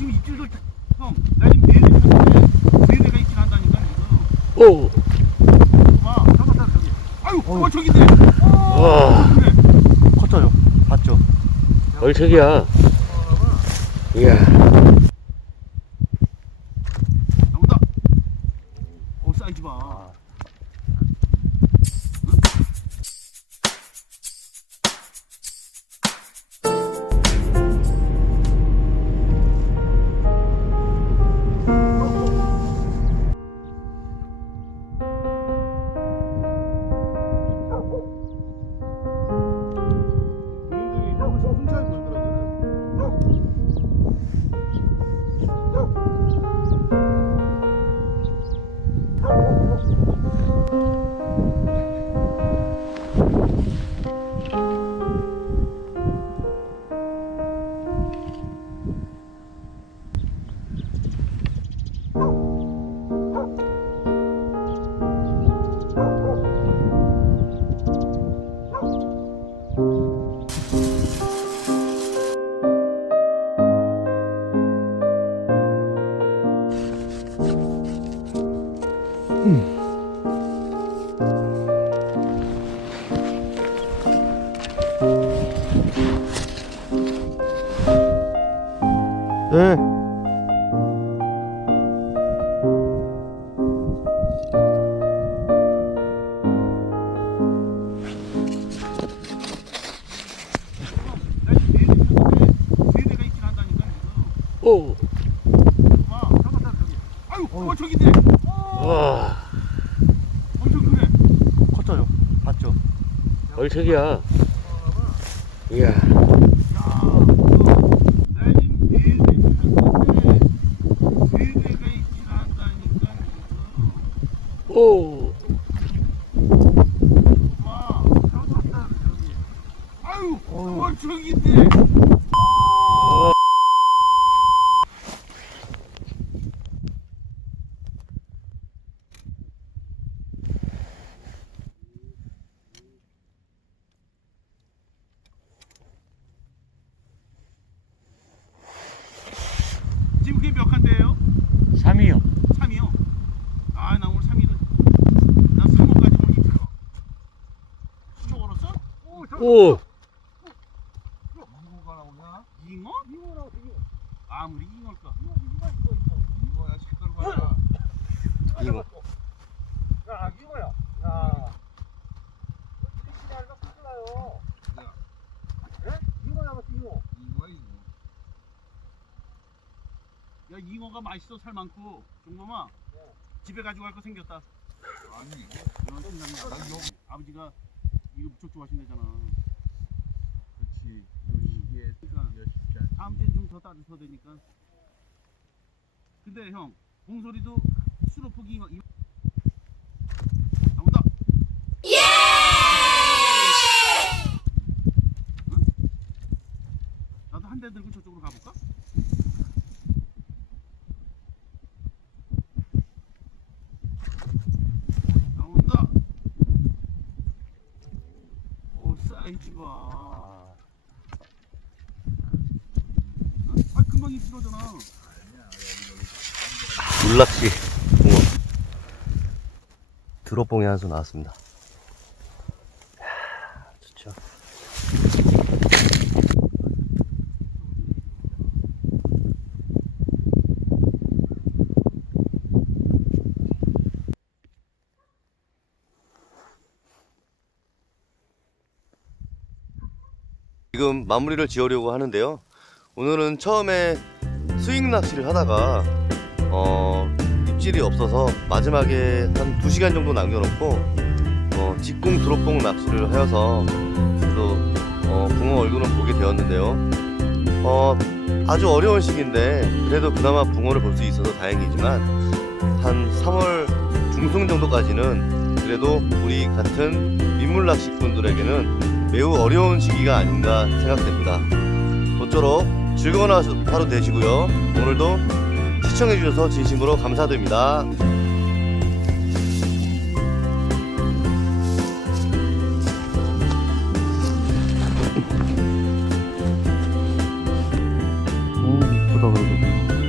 지금 입질들 다- 형, 나 지금 네 대 네 대가 입질한다니까 지금. 오! 봐, 잡아, 잡아, 저기. 아유, 어, 저기네. 와, 그래. 컸어요. 봤죠? 얼척이야. 이야, 나온다. 어, 사이즈 봐. 지금 네. 오! 저기야. 이야. 오. 아유, 어. 저기인데. 3위 몇 칸대예요? 3위요. 3위요? 아, 나 오늘 3위를. 난 3호까지 오늘 힘들어. 수초 걸었어? 오, 저 오. 이거가 나오냐? 잉어? 이거라고 되게. 아무리 잉어일까? 이거 이거 이거 이거. 야 색깔 봐라. 이거. 야, 아기 야, 잉어가 맛있어, 살 많고. 종범아. 집에 가지고 갈 거 생겼다. 아니, 넌 생각나. 아버지가 이거 무척 좋아하신다잖아. 그렇지. 요시기에 그러니까 다음 주엔 좀 더 따뜻해야 되니까. 근데 형, 봉소리도 수로폭이 막 이- 나온다. 응? 나도 한 대 들고 저쪽으로 가볼까? 나온다. 오 사이즈 봐. 어? 아 금방 입질하잖아. 물낚시 붕어. 드롭봉이 한 수 나왔습니다. 이야, 좋죠. 지금 마무리를 지으려고 하는데요. 오늘은 처음에 스윙 낚시를 하다가 어, 입질이 없어서 마지막에 한 2시간 정도 남겨놓고 어, 직공 드롭봉 낚시를 하여서 그래도 어, 붕어 얼굴은 보게 되었는데요. 어, 아주 어려운 시기인데 그래도 그나마 붕어를 볼 수 있어서 다행이지만 한 3월 중순 정도까지는 그래도 우리 같은 민물 낚시꾼들에게는 매우 어려운 시기가 아닌가 생각됩니다. 모쪼록 즐거운 하루 되시고요. 오늘도 시청해주셔서 진심으로 감사드립니다. 음, 오, 예쁘다 그래도.